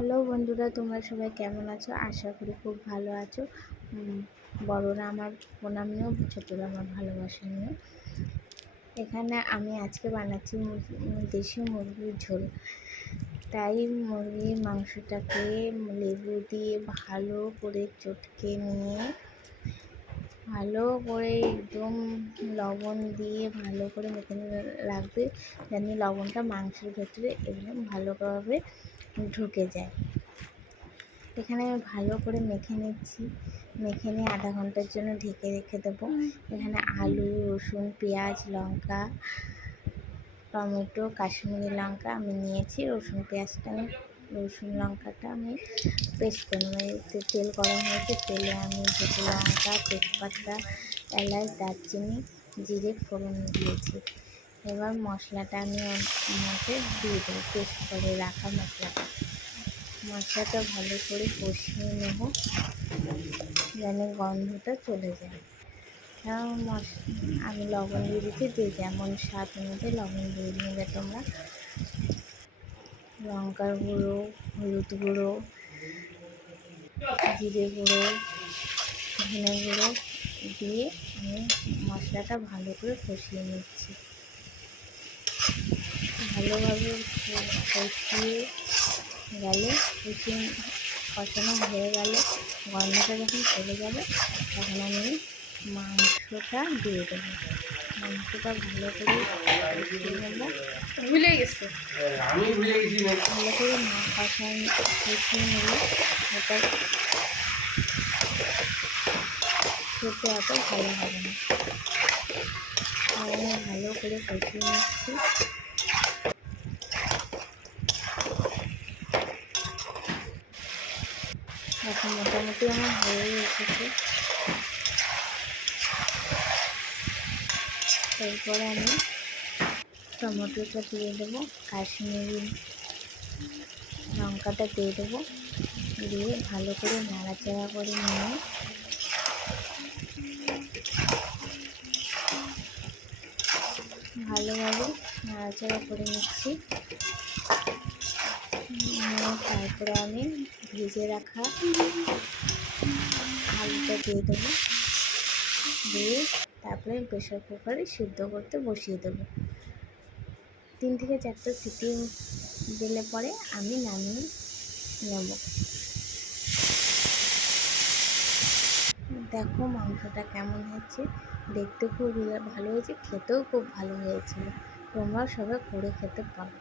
Hello বন্ধুরা, তোমরা সবাই কেমন আছো? আশা করি খুব ভালো আছো। বড়রা আমার প্রণাম ছোটরা আমার ভালোবাসা নিয়ে এখানে আমি আজকে বানাচ্ছি দেশি মুরগির ঝোল। তাই মুরগির মাংসটাকে লেবু দিয়ে ভালো করে চটকে নিয়ে ভালো করে একদম লবণ দিয়ে ভালো করে মেখে রাখবে যেন লবণটা মাংসের ভেতরে একদম ভালোভাবে ঢুকে যায়। এখানে আমি ভালো করে মেখে নিচ্ছি। মেখে নিয়ে আধা ঘণ্টার জন্য ঢেকে রেখে দেবো। এখানে আলু, রসুন, পেঁয়াজ, লঙ্কা, টমেটো, কাশ্মীরি লঙ্কা আমি নিয়েছি। রসুন, পেঁয়াজটা আমি রসুন লঙ্কাটা আমি পেস্ট করে নেব। তেল গরম হয়েছে, তেলে আমি দুটো লঙ্কা, তেজপাতা, এলাচ, দারচিনি, জিরে, ফোড়ন দিয়েছি। এবার মশলাটা আমি মধ্যে দিয়ে দেবো, পেস্ট করে রাখা মশলাটা। মশলাটা ভালো করে কষিয়ে নেব, যেন গন্ধটা চলে যায়। আমি লবণ দিয়ে দিচ্ছি যে যেমন স্বাদ অনুযায়ী লবণ দিয়ে নেবে তোমরা। লঙ্কার গুঁড়ো, হলুদ গুঁড়ো, জিরে গুঁড়ো, ধনে গুঁড়ো দিয়ে আমি মশলাটা ভালো করে কষিয়ে নিচ্ছি। ভালোভাবে কষিয়ে গেলে, কষিয়ে কষানো হয়ে গেলে গন্ধটা যখন চলে যাবে, তখন আমি মাংসটা দিয়ে দেবো। মাংসটা ভালো করে ভুলে গেছে। আমি ভুলে গেছি নাকি ভালো করে মা কষান নিলে ওটা খেতে অত ভালো হবে না। আমি ভালো করে কষিয়ে নিচ্ছি। এখন মোটামুটি আমার হয়ে এসেছে। এরপরে আমি টমেটোটা দিয়ে দেবো, কাশ্মীরি লঙ্কাটা দিয়ে দেবো, দিয়ে ভালো করে নাড়াচাড়া করে নিয়ে ভালোভাবে নাড়াচাড়া করে নিচ্ছি। তারপরে আমি ভেজে রাখা আলুটা দিয়ে দেবো। দিয়ে তারপরে প্রেশার কুকারে সিদ্ধ করতে বসিয়ে দেবো। তিন থেকে চারটে সিটি দিলে পরে আমি নামিয়ে নেব। দেখো মাংসটা কেমন হচ্ছে দেখতে খুব ভালো হয়েছে, খেতেও খুব ভালো হয়েছিল। তোমরা সবাই করে খেতে পারো।